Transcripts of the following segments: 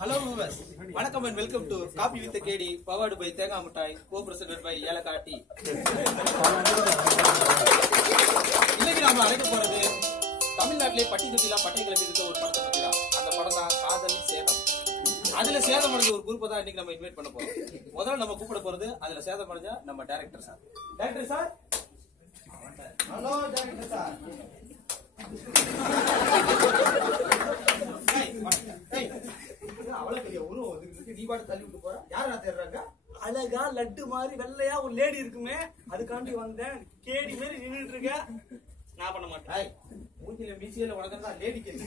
Hello viewers, வணக்கம் and welcome to Coffee with KD, powered by தேங்காய் மிட்டாய், co-presented by ஏலக்காய் டீ. இன்னைக்கு நாம அழைக்க போறது தமிழ்நாட்டிலே பட்டி தொட்டிலாம் பட்டை கிளப்பி இருக்க ஒரு படத்தை பத்தி தான். அந்த படம் தான் காதல் சேதம். அதுல சேதம் அடைஞ்ச ஒரு குரூப்பை தான் இன்னைக்கு நம்ம இன்வைட் பண்ண போறோம். முதல்ல நம்ம கூப்பிட போறது அதுல சேதம் அடைஞ்ச நம்ம director sir. Director sir, hello director sir. அவ்வளவு பெரிய உருவம் இருக்கு, நீ பாட்டு தள்ளி விட்டு போற. யார நான் தேடுறாங்க? அழகா லட்டு மாதிரி வெள்ளையா ஒரு லேடி இருக்குமே, அதுக்காண்டி வந்தேன். கேடி மாதிரி நின்றுட்டு இருக்க. நான் பண்ண மாட்டேன். மூஞ்சில மீசியில உனக்கு தான் லேடி கேள்வி.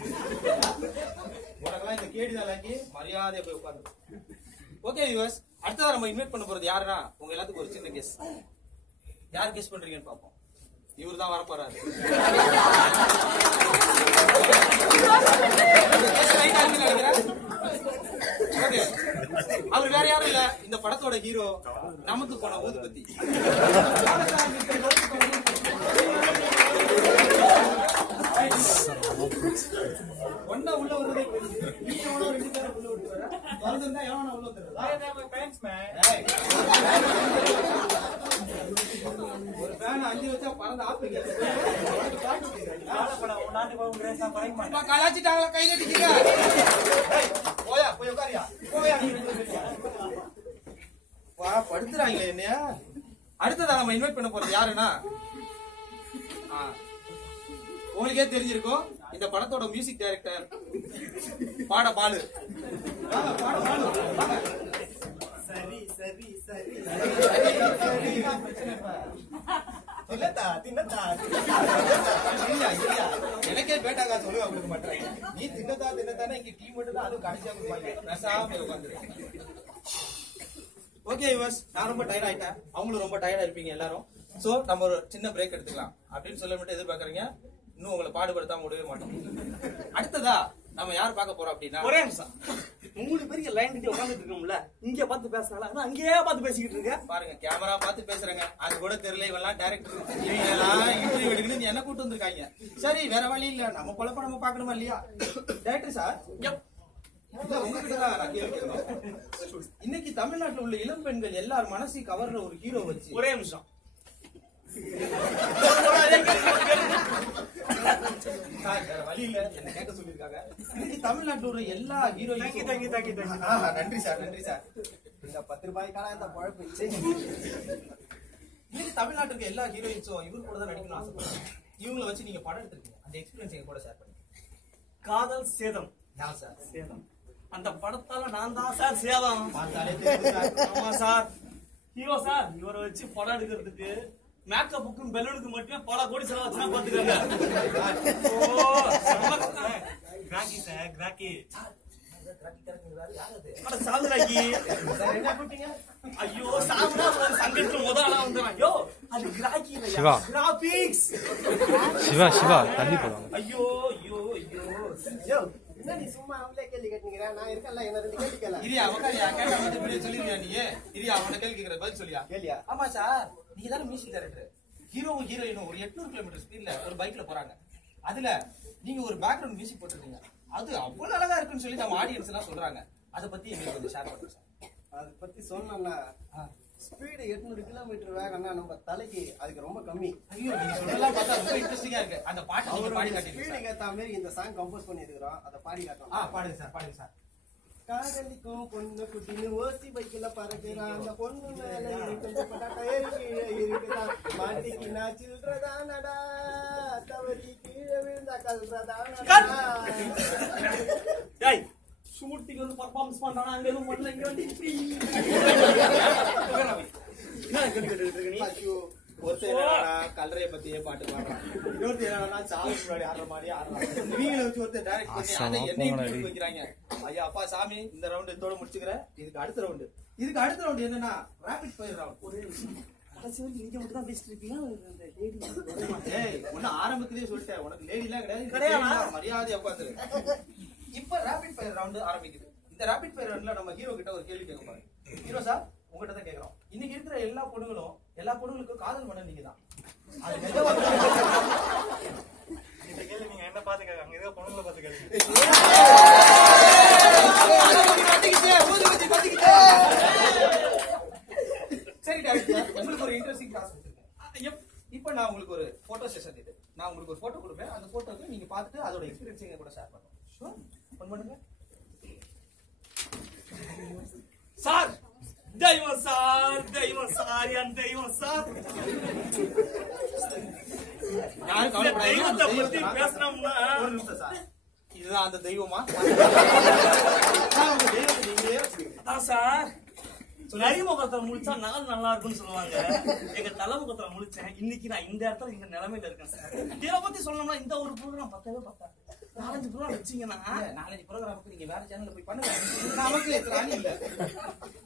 உனக்கெல்லாம் இந்த கேடி தான் லாக்கி மரியாதையா போய் உட்கார்ந்து. ஓகே வியூவர்ஸ், அடுத்ததா நம்ம இன்வைட் பண்ண போறது யாருன்னா உங்க எல்லாத்துக்கும் ஒரு சின்ன கெஸ். யார் கெஸ் பண்றீங்கன்னு பாப்போம். இவரு தான் வரப்போறாரு. அவர் வேற யாரும் இல்ல, இந்த படத்தோட ஹீரோ நமக்கு போன ஊதுபத்தி. ஒன்னா உள்ள வருது. நீ எவ்வளவு ரெண்டு பேரும் உள்ள விட்டு வர திறந்திருந்தா எவனா உள்ள வந்துடுறா? ஒரு ஃபேன் 5 வச்சா பறந்து ஆப்பிங்க. கலாச்சிட்டாங்களா கை கட்டிக்கீங்க. போயா போய் உட்காரியா போயா. வா படுத்துறாங்களே என்னையா. அடுத்ததா நம்ம இன்வைட் பண்ண போறது யாருன்னா, உங்களுக்கே தெரிஞ்சிருக்கும், இந்த படத்தோட மியூசிக் டைரக்டர் பாட பாலு. சரி சரி சரி எனக்கே பேட்டாக்கா சொல்லுவா கொடுக்க மாட்டேன். நீ தின்னதானே இங்க டீ மட்டும் தான், அதுவும் கடைசியா கொடுப்பாங்க. உட்காந்துரு. ஓகே யுவர்ஸ், நான் ரொம்ப டயர்ட் ஆயிட்டேன், அவங்களும் ரொம்ப டயர்டா இருப்பீங்க எல்லாரும். சோ நம்ம ஒரு சின்ன பிரேக் எடுத்துக்கலாம் அப்படின்னு சொல்ல மட்டும் எதிர்பார்க்கறீங்க. இன்னும் உங்களை பாடுபடுத்தாம விடவே மாட்டோம். அடுத்ததா நம்ம யார் பார்க்க போறோம் அப்படின்னா, ஒரே நிமிஷம். 3 பேருக்கு லைன் கட்டி உட்காந்துட்டு இருக்கோம்ல, இங்க பார்த்து பேசலாம், அங்கேயே பார்த்து பேசிக்கிட்டு இருக்க. பாருங்க, கேமரா பார்த்து பேசுறாங்க, அது கூட தெரியல. இவெல்லாம் டைரக்டர், இவங்க எல்லாம் இன்டர்வியூ எடுக்கணும் என்ன கூட்டு வந்திருக்காங்க. சரி வேற வழி இல்ல, நம்ம பொழப்ப நம்ம பாக்கணுமா இல்லையா? டைரக்டர் சார், உங்ககிட்டதான் நான் கேள்வி கேட்கணும். இன்னைக்கு தமிழ்நாட்டுல உள்ள இளம் பெண்கள் எல்லாரும் மனசை கவர்ற ஒரு ஹீரோ வச்சு. ஒரே நிமிஷம். வழி இல்ல, என்ன கேட்க சொல்லிருக்காங்க. இன்னைக்கு தமிழ்நாட்டுல உள்ள எல்லா ஹீரோயும். நன்றி சார், நன்றி சார். இந்த 10 ரூபாய்க்கான இந்த பழப்பு. இன்னைக்கு தமிழ்நாட்டுக்கு எல்லா ஹீரோயின்ஸும் இவரு கூட தான் நடிக்கணும்னு ஆசைப்படுறாங்க. இவங்களை வச்சு நீங்க படம் எடுத்துருக்கீங்க, அந்த எக்ஸ்பீரியன்ஸ் எங்க கூட ஷேர் பண்ணுங்க. காதல் சேதம். நான் சார் சேதம் அந்த படத்தால நான் தான் சார் சேதம். ஆமா சார், ஹீரோ சார். இவரை வச்சு படம் எடுக்கிறதுக்கு மேக்கப்புக்கும் பெலூனுக்கு மட்டுமே பல கோடி செலவாச்சுன்னா பாத்துக்கோங்க. கிராக்கி சார், கிராக்கி. ஐயோ சாப்பிடா சங்கத்துல முதல்ல வந்துடும். ஐயோ அது கிராக்கி இல்லையா, கிராபிக்ஸ். சிவா சிவா தள்ளி போடுவாங்க. ஐயோ ஐயோ ஐயோ, நீ சும்மா அவங்களே கேள்வி கேட்டீங்க. நான் இருக்கல, என்ன 2 கேள்வி கேட்கல. இரியா உட்காரியா, கேட்டா வந்து இப்படியே சொல்லிருவியா நீ? இரியா அவன கேள்வி கேக்குற பதில் சொல்லியா? கேளியா? ஆமா சார், நீங்க தானே மியூசிக் டைரக்டர். ஹீரோவும் ஹீரோயினும் ஒரு 800 கிலோமீட்டர் ஸ்பீட்ல ஒரு பைக்ல போறாங்க. அதுல நீங்க ஒரு பேக்ரவுண்ட் மியூசிக் போட்டுருக்கீங்க. அது அவ்வளவு அழகா இருக்குன்னு சொல்லி நம்ம ஆடியன்ஸ் எல்லாம் சொல்றாங்க. அதை பத்தி எங்களுக்கு கொஞ்சம் ஷேர் பண்ணுங்க சார். அதை பத்தி சொன்னா, ஸ்பீடு 800 கிலோமீட்டர் வேகம்னா நம்ம தலைக்கு அதுக்கு ரொம்ப கம்மி. ஐயோ, நீங்க சொல்லலாம் பார்த்தா ரொம்ப இன்ட்ரெஸ்டிங்கா இருக்கு. அந்த பாட்டு நீங்க பாடி காட்டுங்க. ஸ்பீடுக்கு ஏத்த மாதிரி இந்த சாங் கம்போஸ் பண்ணி இருக்கிறோம், அதை பாடி காட்டுறோம். பாடுங்க சார், பாடுங்க சார். காதலிக்கும் பொண்ணு குட்டின்னு ஓசி பைக்கில பறக்குறான். அந்த பொண்ணு மேல இருக்கும் டயர் கீழே இருக்குதான். மாட்டிக்கு நான் சில்றதானடா, தவறி கீழே விழுந்தா கல்றதானடா. ஷூட்டிங் வந்து பர்ஃபார்மன்ஸ் பண்றானா, அங்க எதுவும் பண்ணல, இங்க வந்து இப்படி. என்ன கேள்வி கேட்டுட்டு இருக்க நீ? ஐயோ, ஒருத்தர் கல்லறைய பத்தியே பாட்டு பாடுறான், இன்னொருத்தர் சாமி முன்னாடி ஆடுற மாதிரி ஆடுறான். இவங்களை வச்சு ஒருத்தர் டைரக்ட் பண்ணி அதை என்ன வைக்கிறாங்க. ஐயா அப்பா சாமி, இந்த ரவுண்ட் இதோட முடிச்சுக்கிறேன். இதுக்கு அடுத்த ரவுண்ட் என்னன்னா ராபிட் ஃபயர் ரவுண்ட். கடைசி வரைக்கும் நீங்க மட்டும் தான் பேசிட்டு இருக்கீங்க. ஒன்னு ஆரம்பத்திலேயே சொல்லிட்டேன், உனக்கு லேடி எல்லாம் கிடையாது, மரியாதையா உட்காந்துரு. இப்ப ராபிட் ஃபயர் ரவுண்ட் ஆரம்பிக்குது. இந்த ராபிட் ஃபயர் ரவுண்ட்ல நம்ம ஹீரோ கிட்ட ஒரு கேள்வி கேட்க போறோம். ஹீரோ சார், உங்ககிட்ட தான் கேக்குறோம். இன்னைக்கு இருக்கிற எல்லா பொண்ணுங்களுக்கும் காதல் பண்ண நீங்க தான். இந்த கேள்வி நீங்க சரி டாக்டர், உங்களுக்கு ஒரு இன்ட்ரெஸ்டிங் கிளாஸ் கொடுத்துருக்கேன். இப்போ நான் உங்களுக்கு ஒரு போட்டோ செஷன் இது. நான் உங்களுக்கு ஒரு போட்டோ கொடுப்பேன். அந்த போட்டோக்கு நீங்க பார்த்துட்டு அதோட எக்ஸ்பீரியன்ஸ் எங்க கூட ஷேர் பண்ணுங்க. ஷூர்? பண்ணுங்க. சார் தெய்வம் சார், தெய்வம் சார், என் தெய்வம் சார். தெய்வத்தை பத்தி பேசணும்னா ஒரு நிமிஷம் சார். இதுதான் அந்த தெய்வமா? உங்க தெய்வத்தை நீங்களே வச்சுக்கீங்க. அதான் சார், நரிமுகத்துல முடிச்சா நாள் நல்லா இருக்கும்னு சொல்லுவாங்க. எங்க தலைமுகத்துல முடிச்சேன். இன்னைக்கு நான் இந்த இடத்துல இந்த நிலைமையில இருக்கேன் சார். இதை பத்தி சொல்லணும்னா இந்த ஒரு ப்ரோக்ராம் பத்தவே பத்தாது. 4-5 ப்ரோக்ராம் வச்சீங்கன்னா 4-5 ப்ரோக்ராமுக்கு நீங்க வேற சேனல்ல போய் பண்ணுங்க. நமக்கு திராணி இல்ல.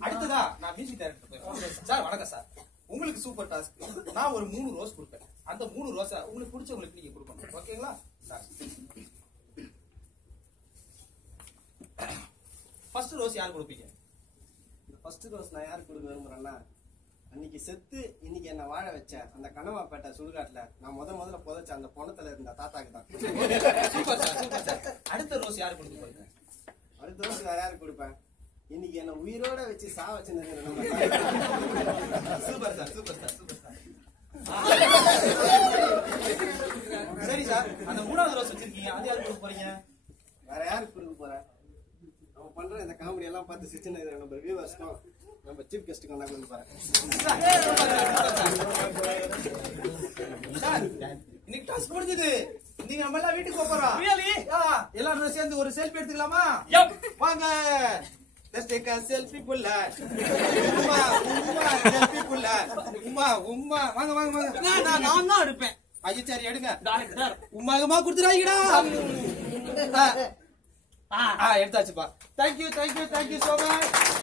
அடுத்ததா நான் மியூசிக் டைரக்டர் போய் சார் வணக்கம் சார். உங்களுக்கு சூப்பர் டாஸ்க். நான் ஒரு 3 ரோஸ் கொடுப்பேன். அந்த 3 ரோஸை உங்களுக்கு பிடிச்சவங்களுக்கு நீங்க கொடுக்கணும். ஓகேங்களா? ஃபர்ஸ்ட் ரோஸ் யார் கொடுப்பீங்க? ஃபர்ஸ்ட் ரோஸ் நான் யாருக்கு கொடுக்க விரும்புறேன்னா, அன்னைக்கு செத்து இன்னைக்கு என்ன வாழ வச்ச அந்த கனவாப்பேட்டை சுடுகாட்டுல நான் முதல்ல புதைச்ச அந்த பொணத்துல இருந்த தாத்தாக்கு தான். Super sir, super sir. அடுத்த ரோஸ் யார் கொடுக்க போறீங்க? அடுத்த ரோஸ் நான் யாருக்கு கொடுப்பேன்? இன்னைக்கு என்ன உயிரோட வச்சு சா வச்சு. Super sir, super sir, super sir. சரி சார், அந்த 3வது ரோஸ் வச்சிருக்கீங்க, அது யாருக்கு கொடுக்க போறீங்க? வேற யாருக்கு கொடுக்க போறேன்? நம்ம பண்ற இந்த காமெடி எல்லாம் பார்த்து சிரிச்சுன்னு நம்ம வியூவர்ஸ்க்கும் நம்ம சீஃப் கெஸ்ட்டுக்கும் நான் கொடுக்க போறேன். சார், இன்னைக்கு டாஸ்க் முடிஞ்சது. நீங்க நம்ம எல்லாம் வீட்டுக்கு போறோம். Really? எல்லாரும் சேர்ந்து ஒரு செல்ஃபி எடுத்துக்கலாமா? Yup. வாங்க. Let's take a selfie புள்ள. உம்மா உம்மா selfie புள்ள. உம்மா உம்மா வாங்க வாங்க வாங்க. நான் தான் எடுப்பேன். ஐயா சரி எடுங்க. Director. உம்மாகமா கொடுத்துறாங்கடா. எடுத்தாச்சுப்பா. Thank you so much.